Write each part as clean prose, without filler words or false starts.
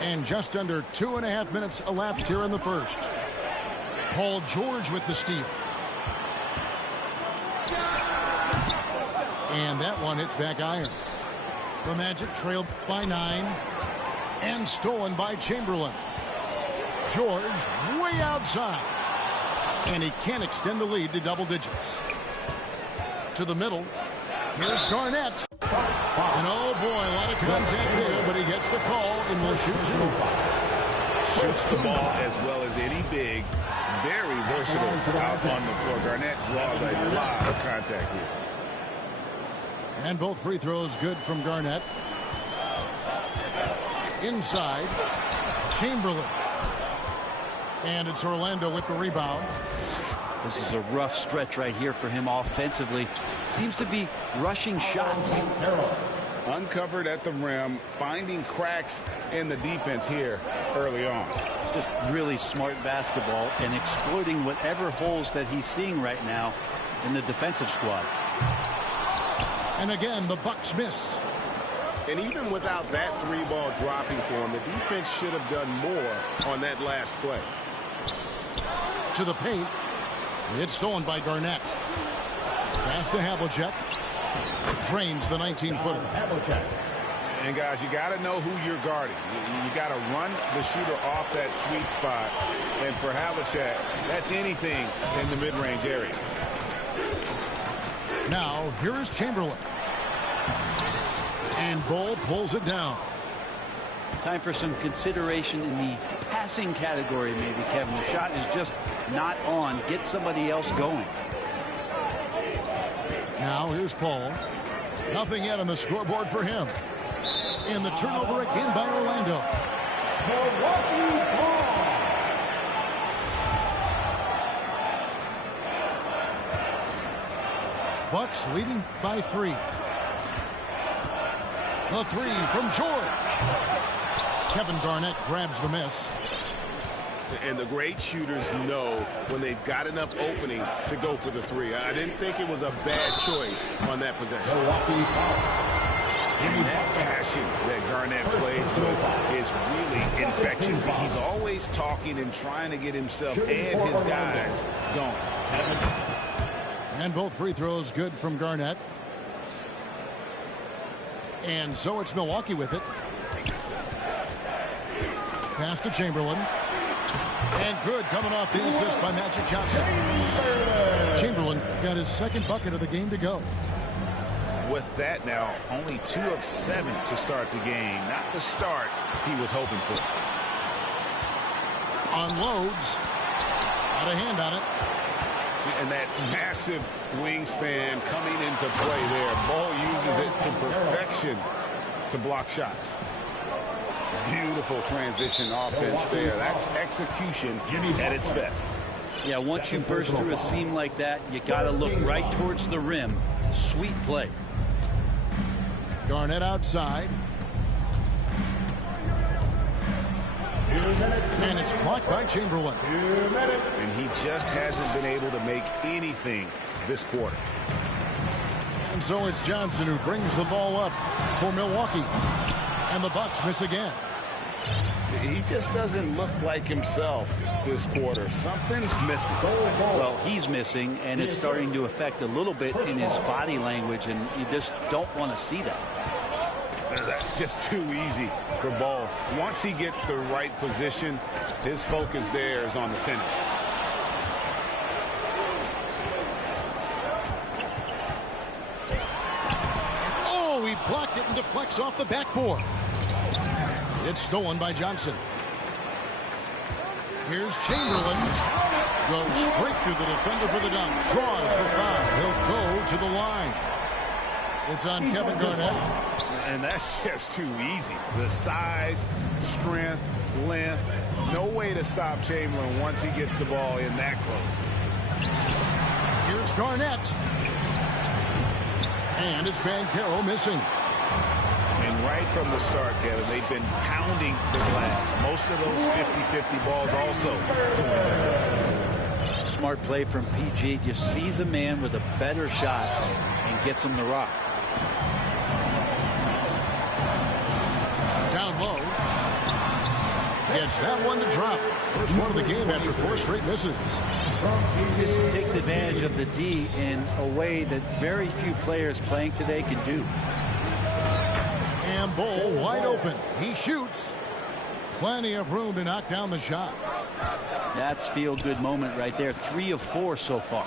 And just under 2.5 minutes elapsed here in the first. Paul George with the steal. And that one hits back iron. The Magic trailed by 9. And stolen by Chamberlain. George way outside. And he can't extend the lead to double digits. To the middle. Here's Garnett. And oh boy, a lot of contact there, but he gets the call and will shoot 2. Shoots the ball as well as any big. Very versatile out on the floor. Garnett draws a lot of contact here. And both free throws good from Garnett. Inside, Chamberlain. And it's Orlando with the rebound. This is a rough stretch right here for him offensively. Seems to be rushing shots. Uncovered at the rim, finding cracks in the defense here early on. Just really smart basketball and exploiting whatever holes that he's seeing right now in the defensive squad. And again, the Bucks miss. And even without that 3-ball dropping for him, the defense should have done more on that last play. To the paint. It's stolen by Garnett. Pass to Havlicek. Drains the 19-footer. And guys, you got to know who you're guarding. You got to run the shooter off that sweet spot. And for Havlicek, that's anything in the mid-range area. Now, here is Chamberlain. And Bull pulls it down. Time for some consideration in the passing category, maybe, Kevin. The shot is just not on. Get somebody else going. Now, here's Paul. Nothing yet on the scoreboard for him. And the turnover again by Orlando. Bucks leading by 3. The 3 from George. Kevin Garnett grabs the miss. And the great shooters know when they've got enough opening to go for the 3. I didn't think it was a bad choice on that possession. And that passion that Garnett plays with is really infectious. He's always talking and trying to get himself and his guys going. And both free throws good from Garnett. And so it's Milwaukee with it. Pass to Chamberlain. And good, coming off the assist by Magic Johnson. Chamberlain got his second bucket of the game to go. With that now, only 2 of 7 to start the game. Not the start he was hoping for. Unloads. Got a hand on it. And that massive wingspan coming into play there. Ball uses it to perfection to block shots. Beautiful transition offense there. That's execution at its best. Yeah, once you burst through a seam like that, you got to look right towards the rim. Sweet play. Garnett outside. And it's blocked by Chamberlain. And he just hasn't been able to make anything this quarter. And so it's Johnson who brings the ball up for Milwaukee. And the Bucks miss again. He just doesn't look like himself this quarter. Something's missing. Well, he's missing, and it's starting to affect a little bit in his body language, and you just don't want to see that. That's just too easy for Ball. Once he gets the right position, his focus there is on the finish. Oh, he blocked it and deflects off the backboard. It's stolen by Johnson. Here's Chamberlain. Goes straight through the defender for the dunk. Draws the foul. He'll go to the line. It's on Kevin Garnett. And that's just too easy. The size, strength, length. No way to stop Chamberlain once he gets the ball in that close. Here's Garnett. And it's Banchero missing. And right from the start, Kevin, they've been pounding the glass. Most of those 50-50 balls also going their way. Smart play from PG. Just sees a man with a better shot and gets him the rock. Down low. Gets that one to drop. First one of the game after 4 straight misses. This takes advantage of the D in a way that very few players playing today can do. And Bull wide open. He shoots. Plenty of room to knock down the shot. That's feel-good moment right there. 3 of 4 so far.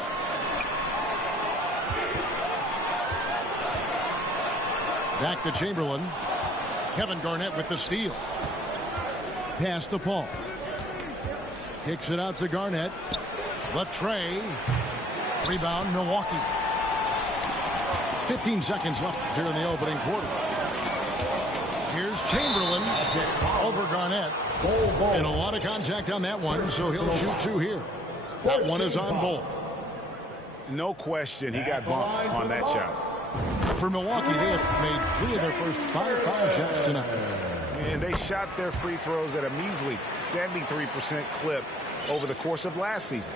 Back to Chamberlain. Kevin Garnett with the steal. Pass to Paul. Kicks it out to Garnett. Latrey. Rebound, Milwaukee. 15 seconds left here in the opening quarter. Here's Chamberlain over Garnett. And a lot of contact on that one, so he'll shoot 2 here. That one is on Bull. No question, he got bumped on that shot. For Milwaukee, they have made 3 of their first 5 foul shots tonight. And they shot their free throws at a measly 73% clip over the course of last season.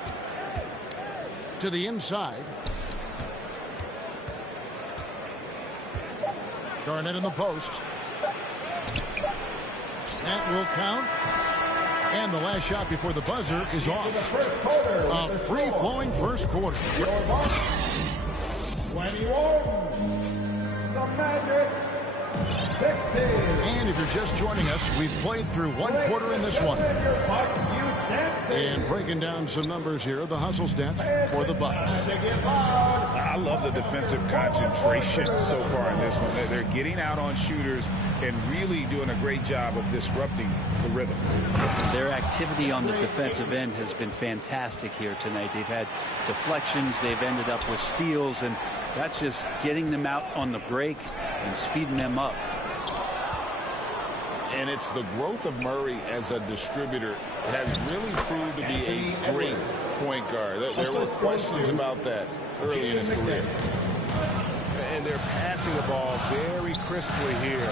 To the inside. Garnett in the post. That will count. And the last shot before the buzzer is off. A free-flowing first quarter. 21. The Magic. 16. And if you're just joining us, we've played through 1 quarter in this one. And breaking down some numbers here, the hustle stats for the Bucks. I love the defensive concentration so far in this one. They're getting out on shooters and really doing a great job of disrupting the rhythm. Their activity on the defensive end has been fantastic here tonight. They've had deflections, they've ended up with steals, and that's just getting them out on the break and speeding them up. And it's the growth of Murray as a distributor has really proved to be a great point guard. There were questions about that early in his career. And they're passing the ball very crisply here.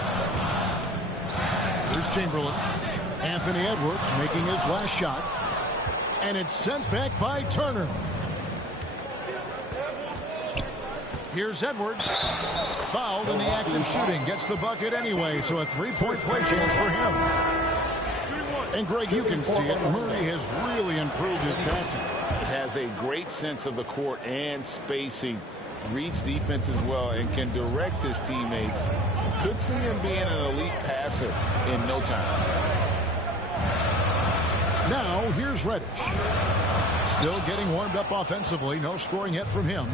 Here's Chamberlain. Anthony Edwards making his last shot. And it's sent back by Turner. Here's Edwards. Fouled in the act of shooting. Gets the bucket anyway, so a 3-point play chance for him. And, Greg, you can see it. Murray has really improved his passing. Has a great sense of the court and spacing. Reads defense as well and can direct his teammates. Could see him being an elite passer in no time. Now, here's Reddish. Still getting warmed up offensively. No scoring yet from him.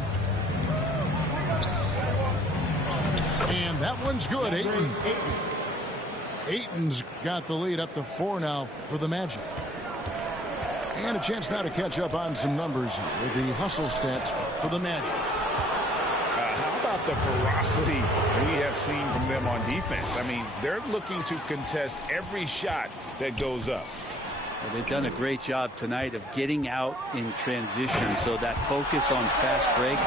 And that one's good. Ayton's got the lead up to 4 now for the Magic. And a chance now to catch up on some numbers here. The hustle stats for the Magic. How about the ferocity we have seen from them on defense? I mean, they're looking to contest every shot that goes up. Well, they've done a great job tonight of getting out in transition, so that focus on fast break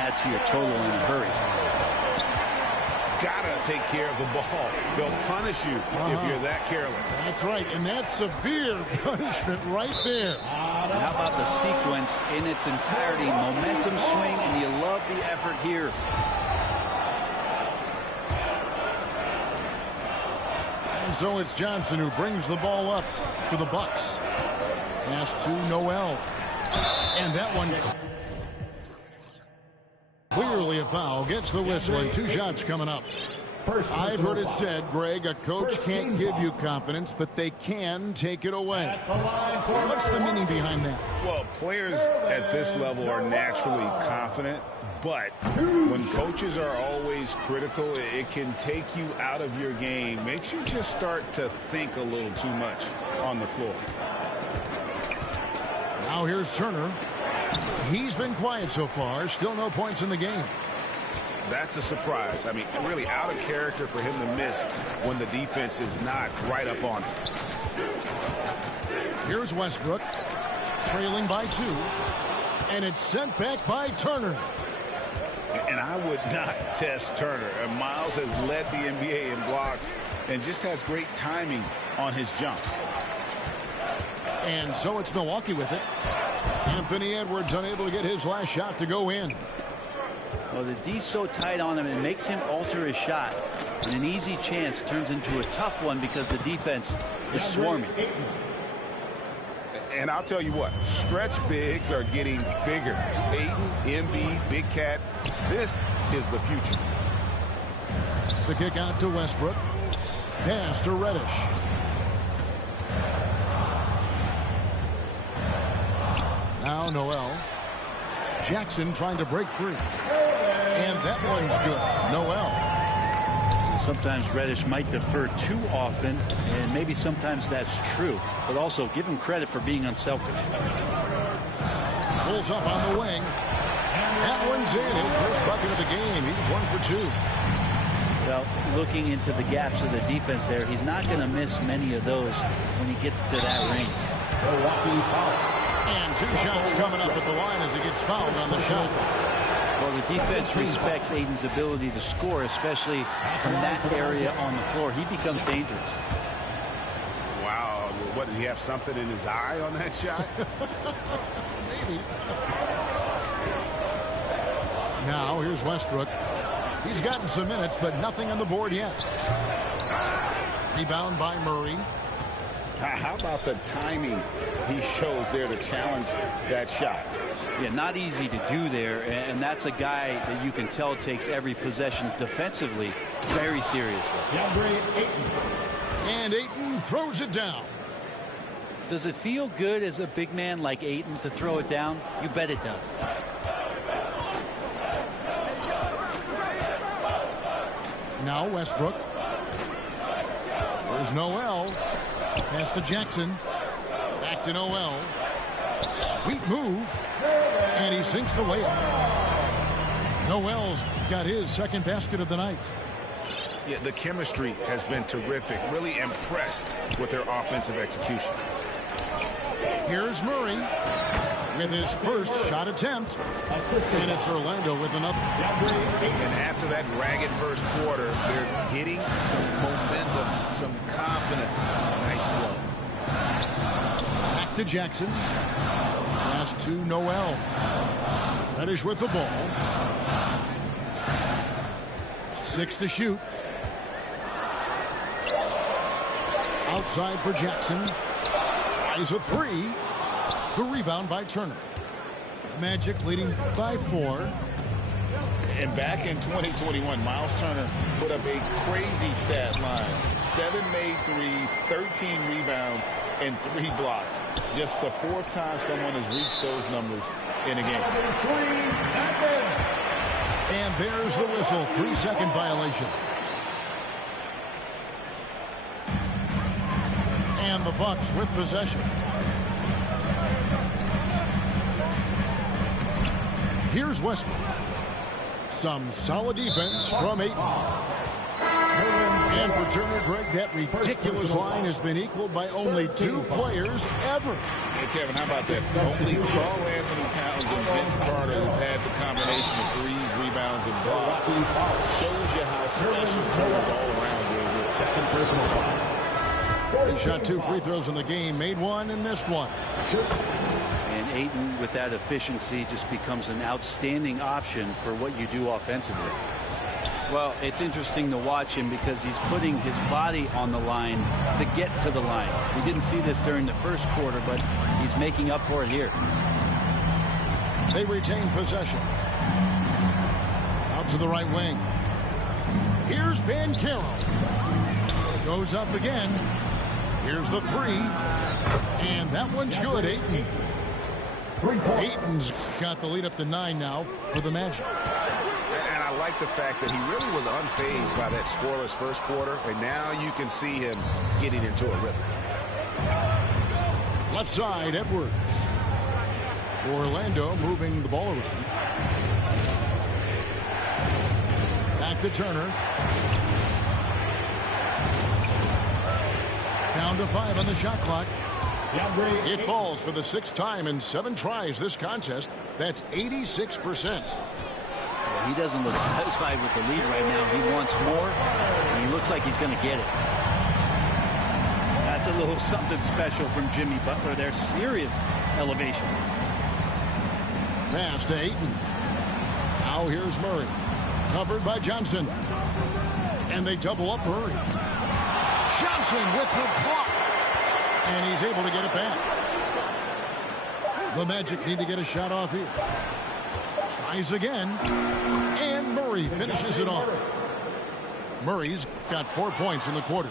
adds to your total in a hurry. Gotta take care of the ball. They'll punish you if you're that careless. That's right, and that's severe punishment right there. And how about the sequence in its entirety? Momentum swing, and you love the effort here. And so it's Johnson who brings the ball up to the Bucks. Pass to Noel. And that one clearly a foul. Gets the whistle, and 2 shots coming up. I've heard it said, Greg, a coach can't give you confidence, but they can take it away. What's the meaning behind that? Well, players at this level are naturally confident, but when coaches are always critical, it can take you out of your game. Makes you just start to think a little too much on the floor. Now here's Turner. He's been quiet so far. Still no points in the game. That's a surprise. I mean, really out of character for him to miss when the defense is not right up on him. Here's Westbrook. Trailing by 2. And it's sent back by Turner. And I would not test Turner. And Miles has led the NBA in blocks and just has great timing on his jump. And so it's Milwaukee with it. Anthony Edwards unable to get his last shot to go in. Well, the D's so tight on him, it makes him alter his shot. And an easy chance turns into a tough one because the defense is swarming. And I'll tell you what, stretch bigs are getting bigger. Ayton, MB, Big Cat, this is the future. The kick out to Westbrook. Pass to Reddish. Now Noel. Jackson trying to break free. And that one's good. Noel. Sometimes Reddish might defer too often, and maybe sometimes that's true. But also give him credit for being unselfish. Pulls up on the wing. That one's in. His first bucket of the game. He's 1 for 2. Well, looking into the gaps of the defense there, he's not going to miss many of those when he gets to that ring. And 2 shots coming up at the line as he gets fouled on the shot. Well, the defense respects Ayton's ability to score, especially from that area on the floor. He becomes dangerous. Wow. What, did he have something in his eye on that shot? Maybe. Now, here's Westbrook. He's gotten some minutes, but nothing on the board yet. Rebound by Murray. How about the timing he shows there to challenge that shot? Yeah, not easy to do there, and that's a guy that you can tell takes every possession defensively very seriously. And Ayton throws it down. Does it feel good as a big man like Ayton to throw it down? You bet it does. Now Westbrook. There's Noel. Pass to Jackson. Back to Noel. Sweet move. And he sinks the layup. Noel's got his second basket of the night. Yeah, the chemistry has been terrific. Really impressed with their offensive execution. Here's Murray with his first shot attempt. And it's Orlando with another. And after that ragged first quarter, they're getting some momentum, some confidence. Nice flow. Back to Jackson. Pass to Noel. Reddish with the ball. 6 to shoot. Outside for Jackson. Tries a 3. The rebound by Turner. Magic leading by 4. And back in 2021, Miles Turner put up a crazy stat line. 7 made threes, 13 rebounds, and 3 blocks. Just the 4th time someone has reached those numbers in a game. 3 seconds. And there's the whistle. 3-second violation. And the Bucks with possession. Here's Westbrook. Some solid defense from Ayton. And for Turner, Greg, that ridiculous line has been equaled by only 2 players ever. Hey, Kevin, how about that? Only Karl Anthony Towns and Vince Carter who've had the combination of threes, rebounds, and blocks. Shows you how special Turner's all around here. Second personal foul. He shot 2 free throws in the game, made 1 and missed 1. And Ayton, with that efficiency, just becomes an outstanding option for what you do offensively. Well, it's interesting to watch him because he's putting his body on the line to get to the line. We didn't see this during the first quarter, but he's making up for it here. They retain possession. Out to the right wing. Here's Banchero. Goes up again. Here's the 3. And that one's good, Ayton. Ayton's got the lead up to 9 now for the Magic. And I like the fact that he really was unfazed by that scoreless first quarter, and now you can see him getting into a rhythm. Left side, Edwards. Orlando moving the ball around. Back to Turner. Down to 5 on the shot clock. It falls for the 6th time in 7 tries this contest. That's 86%. He doesn't look satisfied with the lead right now. He wants more, and he looks like he's going to get it. That's a little something special from Jimmy Butler there. Serious elevation. Pass to Ayton. Now here's Murray. Covered by Johnson. And they double up Murray. Johnson with the block. And he's able to get it back. The Magic need to get a shot off here. Tries again. And Murray finishes it off. Murray's got 4 points in the quarter.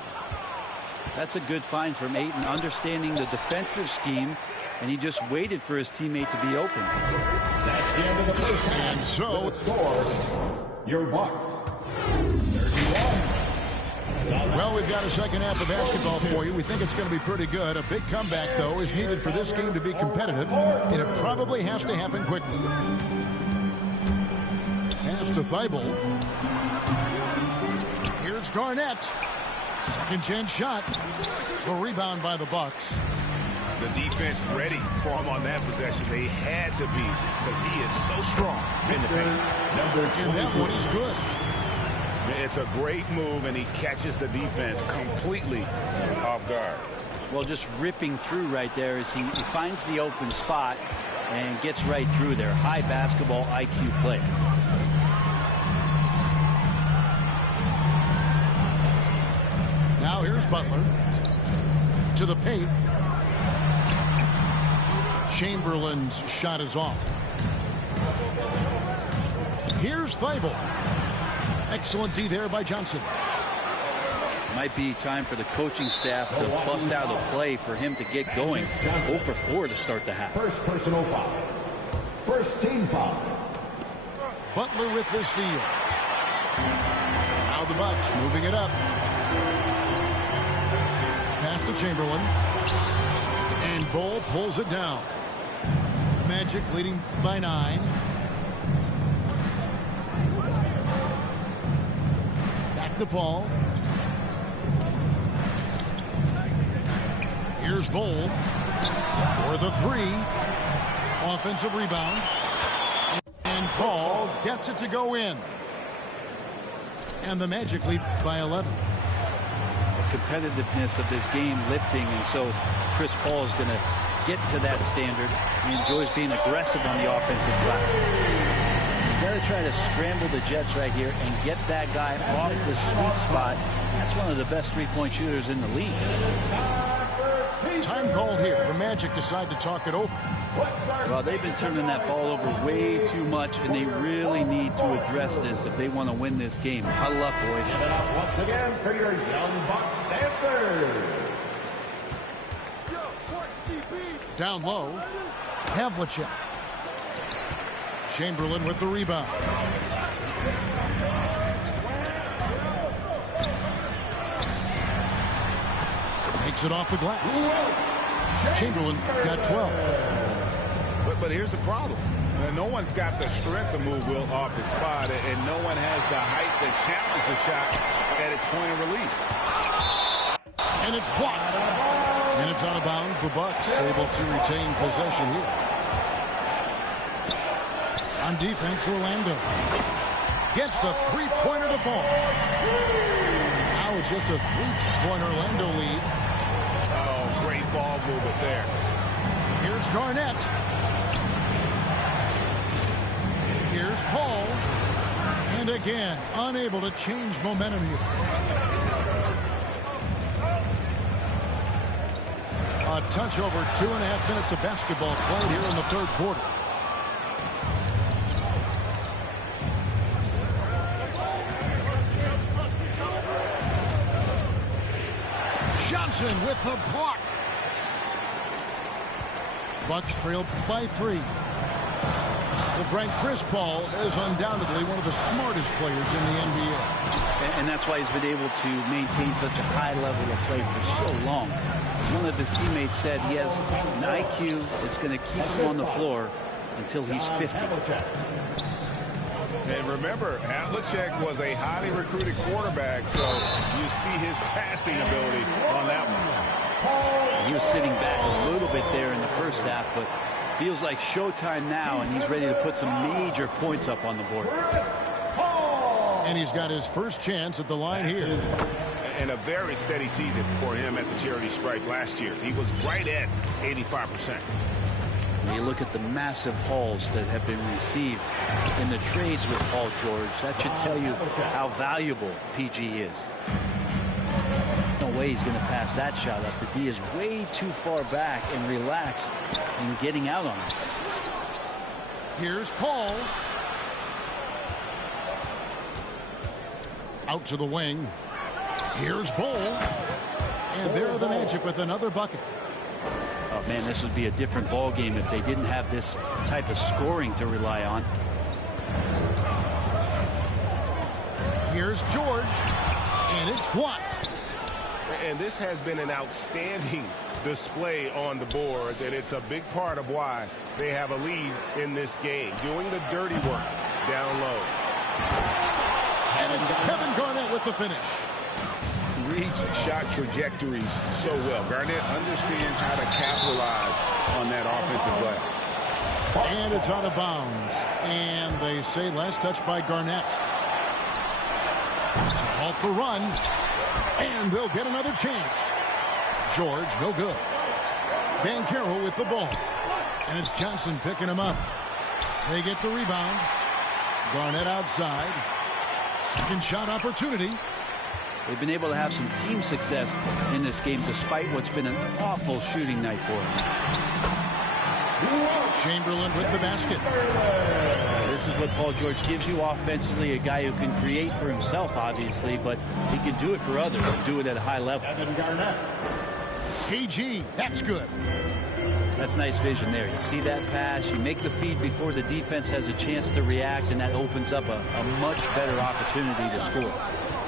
That's a good find from Ayton, understanding the defensive scheme, and he just waited for his teammate to be open. That's the end of the first half. And so, the score, your Bucks 31. Well, we've got a second half of basketball for you. We think it's going to be pretty good. A big comeback, though, is needed for this game to be competitive, and it probably has to happen quickly. Pass to Thibault. Here's Garnett. Second chance shot. The rebound by the Bucks. The defense ready for him on that possession. They had to be, because he is so strong in the paint. And that one is good. It's a great move, and he catches the defense completely off guard. Well, just ripping through right there as he finds the open spot and gets right through there. High basketball IQ play. Now here's Butler. To the paint. Chamberlain's shot is off. Here's Thibault. Excellent D there by Johnson. Might be time for the coaching staff to bust out a play for him to get going. 0 for 4 to start the half. First personal foul. First team foul. Butler with the steal. Now the Bucks moving it up. Pass to Chamberlain. And Bull pulls it down. Magic leading by 9. Back to Paul. Here's Bull for the 3. Offensive rebound. And Paul gets it to go in. And the Magic lead by 11. The competitiveness of this game lifting, and so Chris Paul is going to get to that standard. He enjoys being aggressive on the offensive glass. You got to try to scramble the Jets right here and get that guy off the sweet spot. That's one of the best three-point shooters in the league. Time called here. The Magic decide to talk it over. Well, they've been turning that ball over way too much, and they really need to address this if they want to win this game. Huddle up, boys. Give it up once again for your Young Bucks dancers. Down low. Havlicek. Chamberlain with the rebound. Takes it off the glass. Chamberlain got 12. But here's the problem. No one's got the strength to move Will off his spot, and no one has the height to challenge the shot at its point of release. And it's blocked. And it's out of bounds. The Bucks able to retain possession here. On defense, Orlando gets the three-pointer to fall. Now it's just a three-point Orlando lead. Oh, great ball movement there. Here's Garnett. Here's Paul. And again, unable to change momentum here. A touch over 2.5 minutes of basketball played here in the third quarter. Johnson with the block. Bucks trail by 3. Well, Frank, Chris Paul is undoubtedly one of the smartest players in the NBA. And that's why he's been able to maintain such a high level of play for so long. As one of his teammates said, he has an IQ that's going to keep him on the floor until he's 50. And remember, Havlicek was a highly recruited quarterback, so you see his passing ability on that one. He was sitting back a little bit there in the first half, but feels like showtime now, and he's ready to put some major points up on the board. And he's got his first chance at the line here. And a very steady season for him at the charity stripe last year. He was right at 85%. When you look at the massive hauls that have been received in the trades with Paul George, that should tell you how valuable PG is. No way he's going to pass that shot up. The D is way too far back and relaxed in getting out on it. Here's Paul. Out to the wing. Here's Bull. And there are the Magic with another bucket. Oh, man, this would be a different ball game if they didn't have this type of scoring to rely on. Here's George. And it's blocked. And this has been an outstanding display on the boards, and it's a big part of why they have a lead in this game, doing the dirty work down low. And it's Kevin Garnett with the finish. Reads shot trajectories so well. Garnett understands how to capitalize on that offensive glass. And it's out of bounds. And they say last touch by Garnett. To halt the run. And they'll get another chance. George, no good. Banchero with the ball. And it's Johnson picking him up. They get the rebound. Garnett outside. Second shot opportunity. They've been able to have some team success in this game despite what's been an awful shooting night for them. Chamberlain with the basket. This is what Paul George gives you offensively, a guy who can create for himself, obviously, but he can do it for others and do it at a high level. PG, that's good. That's nice vision there. You see that pass, you make the feed before the defense has a chance to react, and that opens up a much better opportunity to score.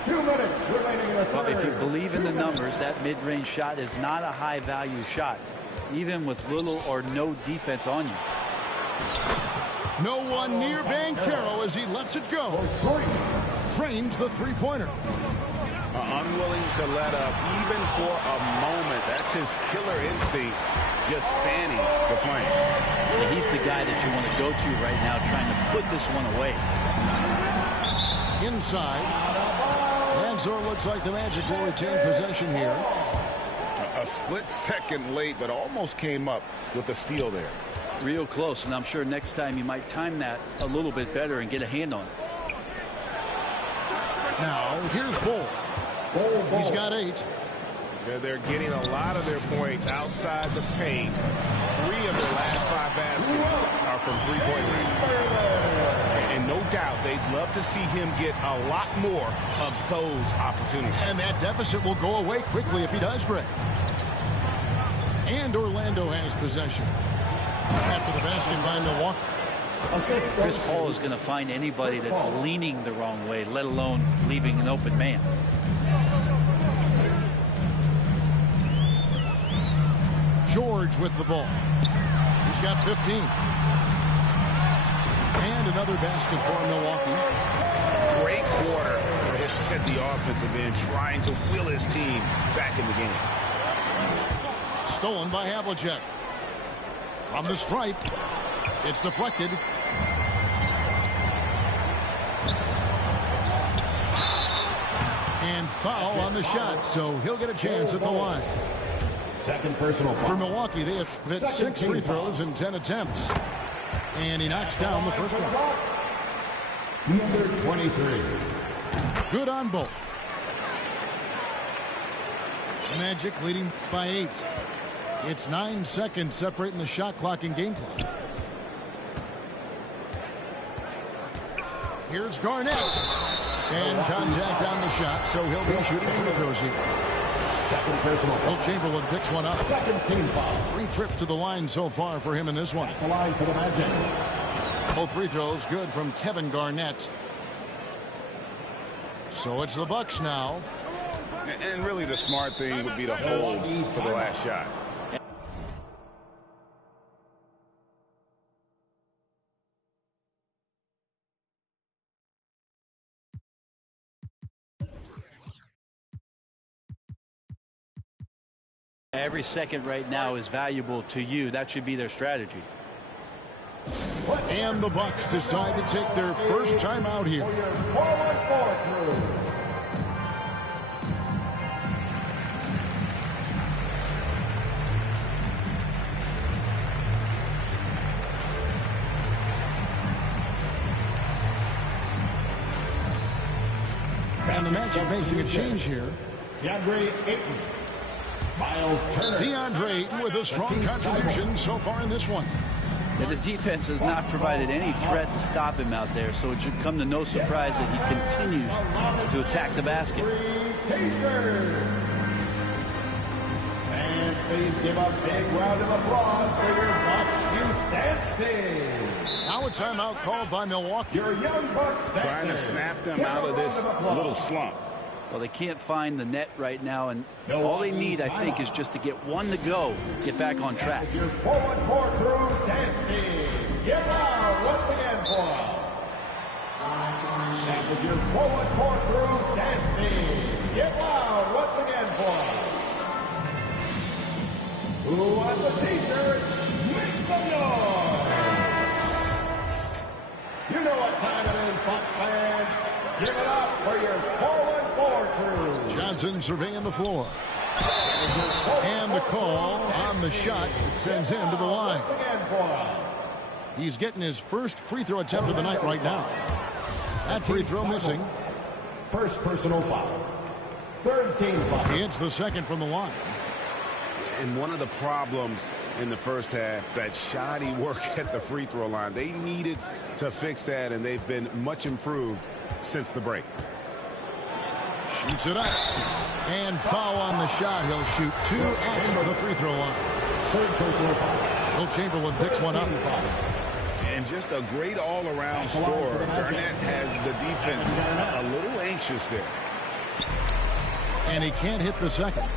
2 minutes remaining in the third. Well, if you believe in the numbers, that mid-range shot is not a high-value shot, even with little or no defense on you. No one near Banchero as he lets it go. Drains the three-pointer. Unwilling to let up even for a moment. That's his killer instinct, just fanning the flame. Yeah, he's the guy that you want to go to right now, trying to put this one away. Inside. And so it looks like the Magic will retain possession here. A split second late, but almost came up with the steal there. Real close, and I'm sure next time you might time that a little bit better and get a hand on it. Now, here's Bull. He's got 8. They're getting a lot of their points outside the paint. 3 of their last 5 baskets are from three-point range. And no doubt they'd love to see him get a lot more of those opportunities. And that deficit will go away quickly if he does, Greg. And Orlando has possession. After the basket by Milwaukee. Chris Paul is going to find anybody that's leaning the wrong way, let alone leaving an open man. George with the ball. He's got 15. And another basket for Milwaukee. Great quarter for him at the offensive end, trying to will his team back in the game. Stolen by Havlicek. From the stripe. It's deflected. And foul on the shot, so he'll get a chance at the line. Second personal foul. For Milwaukee, they have hit 6 free throws in 10 attempts. And he knocks down the first one. Number 23. Good on both. Magic leading by 8. It's 9 seconds separating the shot clock and game clock. Here's Garnett. And contact on the shot, so he'll be shooting free throws here. Second personal foul. Will Chamberlain picks one up. Second team foul. 3 trips to the line so far for him in this one. The line for the Magic. Both free throws good from Kevin Garnett. So it's the Bucks now. And really the smart thing would be to hold for the last shot. Every second right now is valuable to you. That should be their strategy. And the Bucks decide to take their first time out here. the Magic making a change here. DeAndre Ayton. Miles Turner. DeAndre Ayton with a strong contribution so far in this one. Yeah, the defense has not provided any threat to stop him out there, so it should come to no surprise that he continues to attack the basket. And please give a big round of applause for your Bucks youth dance team. Now a timeout called by Milwaukee. Your young Bucks dancers. Trying to snap them out of this little slump. Well, they can't find the net right now, and all they need, I think, is just to get one to go, get back on track. Your forward court crew dancing. Give loud once again for us. That was your forward court crew dancing. Give loud once again for us. Who wants a t-shirt? Make some noise. You know what time it is, Bucks fans. Give it up for your forward court crew. Johnson surveying the floor. And the call on the shot that sends him to the line. He's getting his first free throw attempt of the night right now. That free throw missing. First personal foul. Third team foul. He hits the second from the line. And one of the problems in the first half, that shoddy work at the free throw line. They needed to fix that, and they've been much improved since the break. Shoots it up. And foul on the shot. He'll shoot 2 at the free throw line. Third personal foul. Will Chamberlain picks one up. And just a great all-around scorer. Garnett has the defense a little anxious there. And he can't hit the second.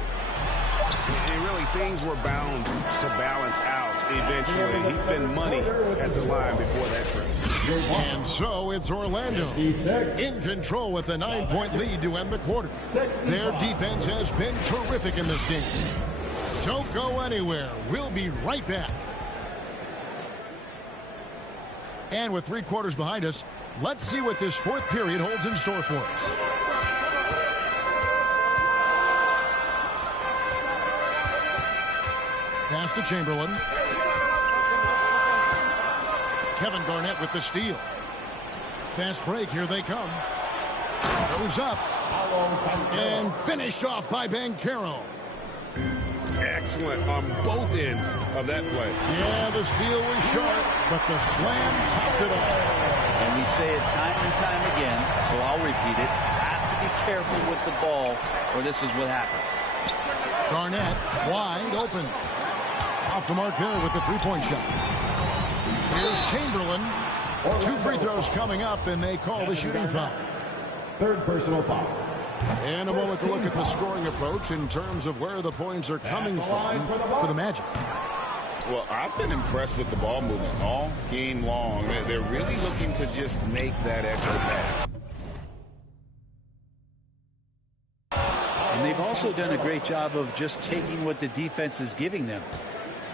And really, things were bound to balance out eventually. He'd been money at the line before that trip. And so it's Orlando in control with a 9-point lead to end the quarter. Their defense has been terrific in this game. Don't go anywhere. We'll be right back. And with 3 quarters behind us, let's see what this fourth period holds in store for us. Pass to Chamberlain. Kevin Garnett with the steal. Fast break, here they come. Goes up. And finished off by Banchero. Excellent on both ends of that play. Yeah, the steal was short, but the slam topped it off. And we say it time and time again, so I'll repeat it. Have to be careful with the ball, or this is what happens. Garnett wide open. Off the mark there with the three-point shot. Here's Chamberlain. 2 free throws coming up, and they call the shooting foul. Third personal foul. And a moment to look at the scoring approach in terms of where the points are coming from for the Magic. Well, I've been impressed with the ball movement all game long. They're really looking to just make that extra pass. And they've also done a great job of just taking what the defense is giving them.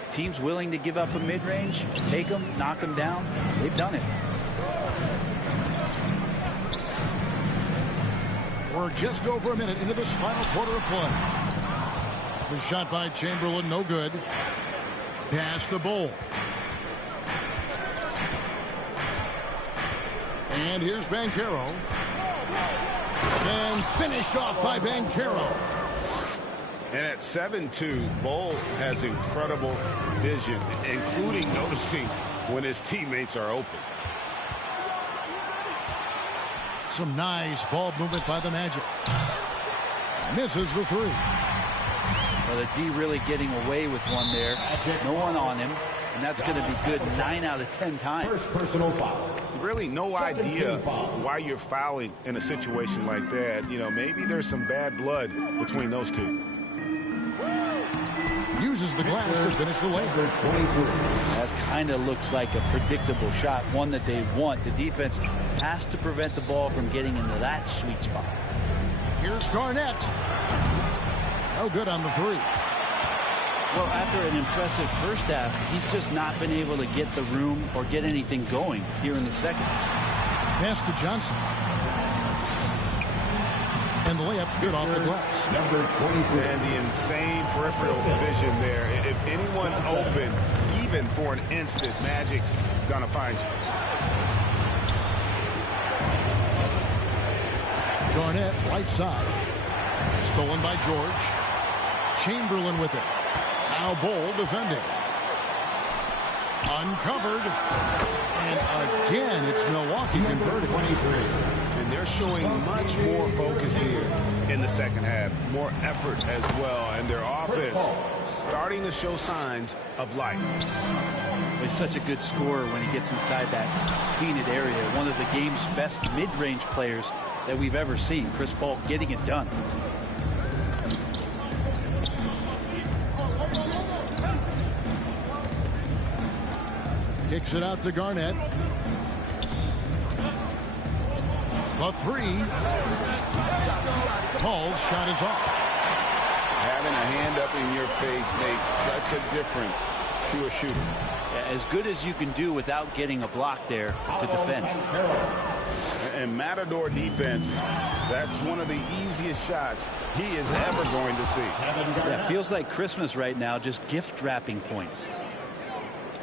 Teams willing to give up a mid-range, take them, knock them down. They've done it. We're just over a minute into this final quarter of play. The shot by Chamberlain, no good. Pass to Bull. And here's Banchero. And finished off by Banchero. And at 7-2, Bull has incredible vision, including noticing when his teammates are open. Some nice ball movement by the Magic. Misses the 3. Well, the D really getting away with one there. No one on him. And that's going to be good 9 out of 10 times. First personal foul. Really no idea why you're fouling in a situation like that. You know, maybe there's some bad blood between those two. Uses the glass to finish the layup. That kind of looks like a predictable shot, one that they want. The defense has to prevent the ball from getting into that sweet spot. Here's Garnett. No good on the 3. Well, after an impressive first half, he's just not been able to get the room or get anything going here in the second. Pass to Johnson. And the layup's good off the glass. Number 23. And the insane peripheral vision there. If anyone's open, even for an instant, Magic's gonna find you. Garnett, right side. Stolen by George. Chamberlain with it. Now Bull defending. Uncovered. And again, it's Milwaukee converted. 23. And they're showing much more focus here in the second half. More effort as well. And their offense starting to show signs of life. He's such a good scorer when he gets inside that painted area. One of the game's best mid-range players that we've ever seen. Chris Paul getting it done. Kicks it out to Garnett. The three. Paul's shot is off. Having a hand up in your face makes such a difference to a shooter. Yeah, as good as you can do without getting a block there to defend. And Matador defense, that's one of the easiest shots he is ever going to see. Yeah, feels like Christmas right now, just gift wrapping points.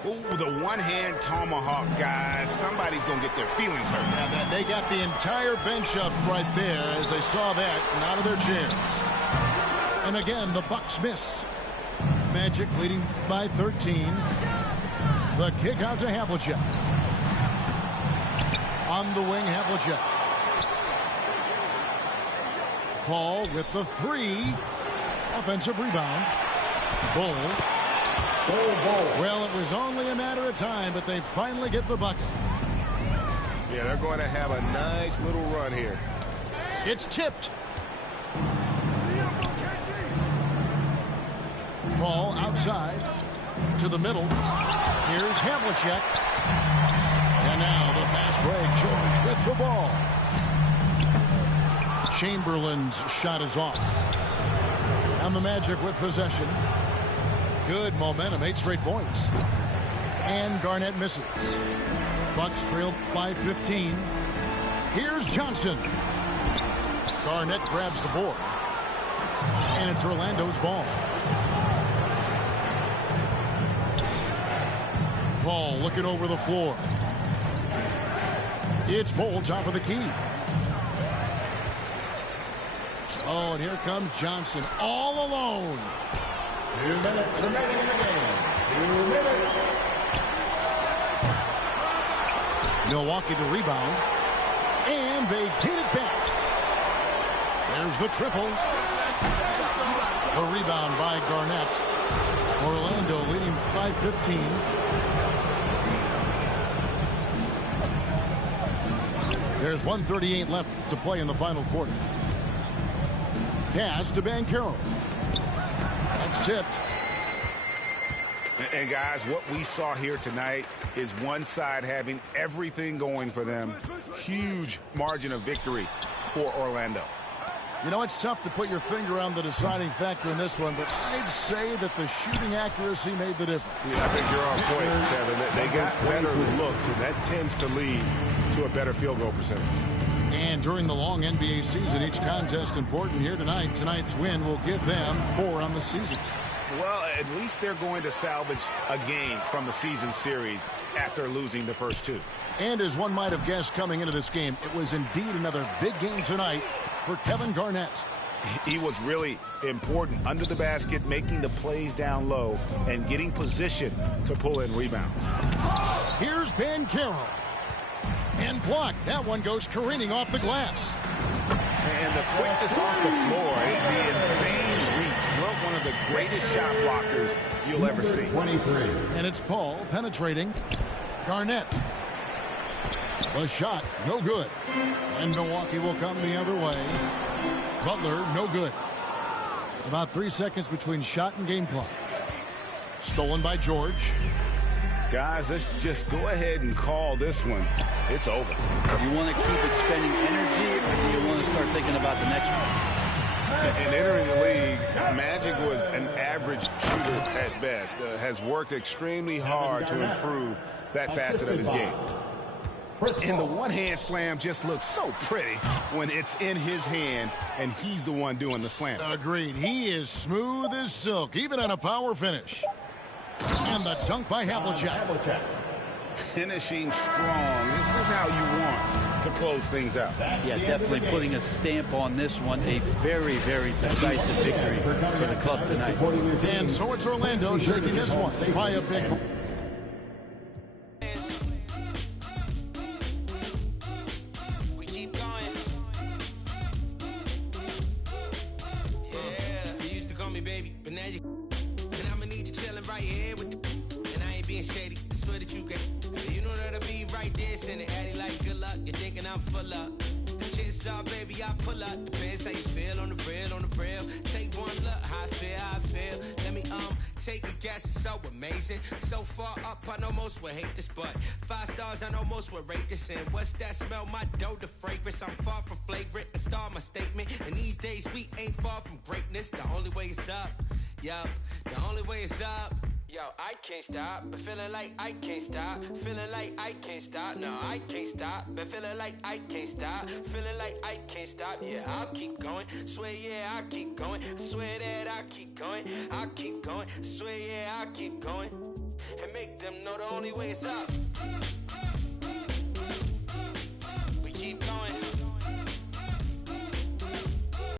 Ooh, the one-hand tomahawk, guys. Somebody's going to get their feelings hurt. Yeah, they got the entire bench up right there as they saw that and out of their chairs. And again, the Bucks miss. Magic leading by 13. The kick out to Havlicek. On the wing, Havlicek. Paul with the three. Offensive rebound. Bull. Well, it was only a matter of time, but they finally get the bucket. Yeah, they're going to have a nice little run here. It's tipped. Paul outside to the middle. Here's Havlicek. And now the fast break. George with the ball. Chamberlain's shot is off. And the Magic with possession. Good momentum, 8 straight points. And Garnett misses. Bucks trailed by 15. Here's Johnson. Garnett grabs the board. And it's Orlando's ball. Paul looking over the floor. It's Bull, top of the key. Oh, and here comes Johnson all alone. 2 minutes remaining in the game. 2 minutes. Milwaukee the rebound. And they get it back. There's the triple. The rebound by Garnett. Orlando leading by 15. There's 1:38 left to play in the final quarter. Pass to Banchero. That's tipped. And guys, what we saw here tonight is one side having everything going for them. Huge margin of victory for Orlando. You know, it's tough to put your finger on the deciding factor in this one, but I'd say that the shooting accuracy made the difference. Yeah, I think you're on point, Kevin. They got better looks, and that tends to lead to a better field goal percentage. And during the long NBA season, each contest important here tonight. Tonight's win will give them 4 on the season. Well, at least they're going to salvage a game from the season series after losing the first 2. And as one might have guessed coming into this game, it was indeed another big game tonight for Kevin Garnett. He was really important under the basket, making the plays down low and getting position to pull in rebounds. Here's Banchero. And blocked. That one goes careening off the glass. And the quickness off the floor, the insane reach. Well, one of the greatest shot blockers you'll ever see. 23. And it's Paul penetrating. Garnett. The shot, no good. And Milwaukee will come the other way. Butler, no good. About 3 seconds between shot and game clock. Stolen by George. Guys, let's just go ahead and call this one. It's over. You want to keep expending energy, or do you want to start thinking about the next one? In entering the league, Magic was an average shooter at best. Has worked extremely hard to improve that facet of his game. And the one-hand slam just looks so pretty when it's in his hand and he's the one doing the slam. Agreed. He is smooth as silk, even on a power finish. And the dunk by Havlicek. finishing strong. This is how you want to close things out. Yeah, definitely putting a stamp on this one. A very, very decisive victory for the club tonight. And so it's Orlando taking this one by a big... We keep going. Yeah, you used to call me baby, but now you... And I'ma need you chilling right here with the... And I ain't being shady, I swear that you can... You know that I'll be right there, sending Addy like good luck. You're thinking I'm full up. Chances are, baby, I pull up. Depends how you feel on the real, on the real. Take one look, how I feel. Let me take a guess, it's so amazing. So far up, I know most would hate this, but 5 stars, I know most would rate this. And what's that smell? My dough, the fragrance. I'm far from flagrant, a star, my statement. And these days, we ain't far from greatness. The only way is up, yup. The only way is up. Yo, I can't stop, but feeling like I can't stop. Feeling like I can't stop, no, I can't stop. But feeling like I can't stop. Feeling like I can't stop, yeah, I'll keep going. Swear, yeah, I'll keep going. Swear that I'll keep going. I'll keep going. Swear, yeah, I'll keep going. And make them know the only way is up.